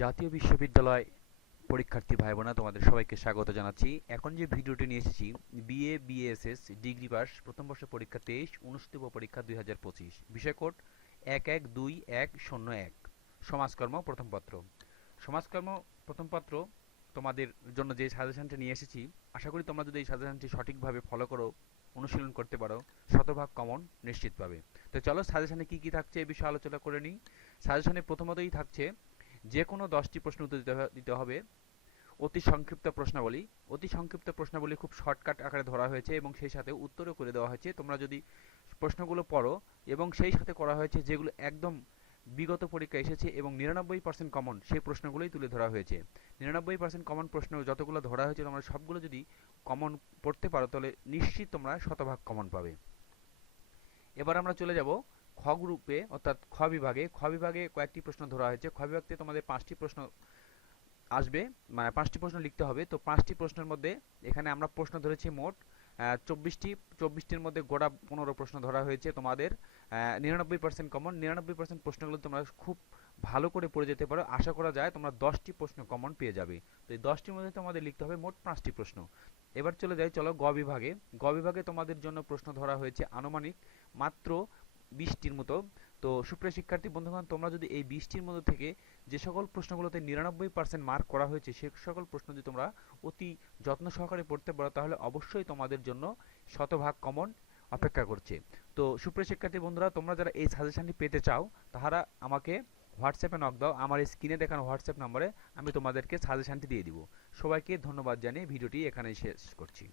জাতীয় বিশ্ববিদ্যালয় পরীক্ষার্থী ভাই বোনা তোমাদের সবাইকে স্বাগত জানাচ্ছি। এখন যে ভিডিওটি নিয়ে এসেছি বিএ বিএসএস ডিগ্রি পাস, প্রথম বর্ষ পরীক্ষা তেইশ অনুষ্ঠিত পরীক্ষা দুই হাজার পঁচিশ। বিষয় কোড এক এক দুই এক শূন্য এক। সমাজকর্ম প্রথম পত্র। সমাজকর্ম প্রথম পত্র তোমাদের জন্য যে সাজেশনটা নিয়ে এসেছি, আশা করি তোমরা যদি এই সাজেশনটি সঠিকভাবে ফলো করো, অনুশীলন করতে পারো, শতভাগ কমন নিশ্চিত পাবে। তো চলো সাজেশনে কি কি থাকছে এই বিষয়ে আলোচনা করে নিই। সাজেশনে প্রথমতই থাকছে যে কোনো দশটি প্রশ্ন উত্তর দিতে হবে। অতি সংক্ষিপ্ত প্রশ্নাবলী। অতি সংক্ষিপ্ত প্রশ্নাবলী খুব শর্টকাট আকারে ধরা হয়েছে এবং সেই সাথে উত্তরও করে দেওয়া হয়েছে। তোমরা যদি প্রশ্নগুলো পড়ো এবং সেই সাথে করা হয়েছে যেগুলো একদম বিগত পরীক্ষা এসেছে এবং নিরানব্বই পার্সেন্ট কমন সেই প্রশ্নগুলোই তুলে ধরা হয়েছে। নিরানব্বই পার্সেন্ট কমন প্রশ্ন যতগুলো ধরা হয়েছে, তোমরা সবগুলো যদি কমন পড়তে পারো, তাহলে নিশ্চিত তোমরা শতভাগ কমন পাবে। এবার আমরা চলে যাব খ গ্রুপে অর্থাৎ খ বিভাগে খ বিভাগে কয়েকটি প্রশ্ন ধরা হয়েছে। খ বিভাগ থেকে তোমাদের পাঁচটি প্রশ্ন আসবে মানে পাঁচটি প্রশ্ন লিখতে হবে। তো পাঁচটি প্রশ্নের মধ্যে এখানে আমরা প্রশ্ন ধরেছি মোট চব্বিশটি, চব্বিশটির মধ্যে গোটা পনেরো প্রশ্ন ধরা হয়েছে তোমাদের। নিরানব্বই পার্সেন্ট কমন নিরানব্বই পার্সেন্ট প্রশ্নগুলো তোমরা খুব ভালো করে পড়ে যেতে পারো। আশা করা যায় তোমরা দশটি প্রশ্ন কমন পেয়ে যাবে। তো এই দশটির মধ্যে তোমাদের লিখতে হবে মোট পাঁচটি প্রশ্ন। এবার চলে যাই, চলো গ বিভাগে। গ বিভাগে তোমাদের জন্য প্রশ্ন ধরা হয়েছে আনুমানিক মাত্র বিশটির মতো। তো সুপ্রিয় শিক্ষার্থী, বন্ধুগণ, তোমরা যদি এই বিশটির মধ্যে থেকে যে সকল প্রশ্নগুলোতে নিরানব্বই পার্সেন্ট মার্ক করা হয়েছে, সে সকল প্রশ্ন যদি তোমরা অতি যত্ন সহকারে পড়তে পারো, তাহলে অবশ্যই তোমাদের জন্য শতভাগ কমন অপেক্ষা করছে। তো সুপ্রিয় শিক্ষার্থী, বন্ধুরা, তোমরা যারা এই সাজেশনটি পেতে চাও, তাহারা আমাকে হোয়াটসঅ্যাপে নক দাও। আমার স্ক্রিনে দেখানো হোয়াটসঅ্যাপ নম্বরে আমি তোমাদেরকে সাজেশনটি দিয়ে দিব। সবাইকে ধন্যবাদ জানিয়ে ভিডিওটি এখানেই শেষ করছি।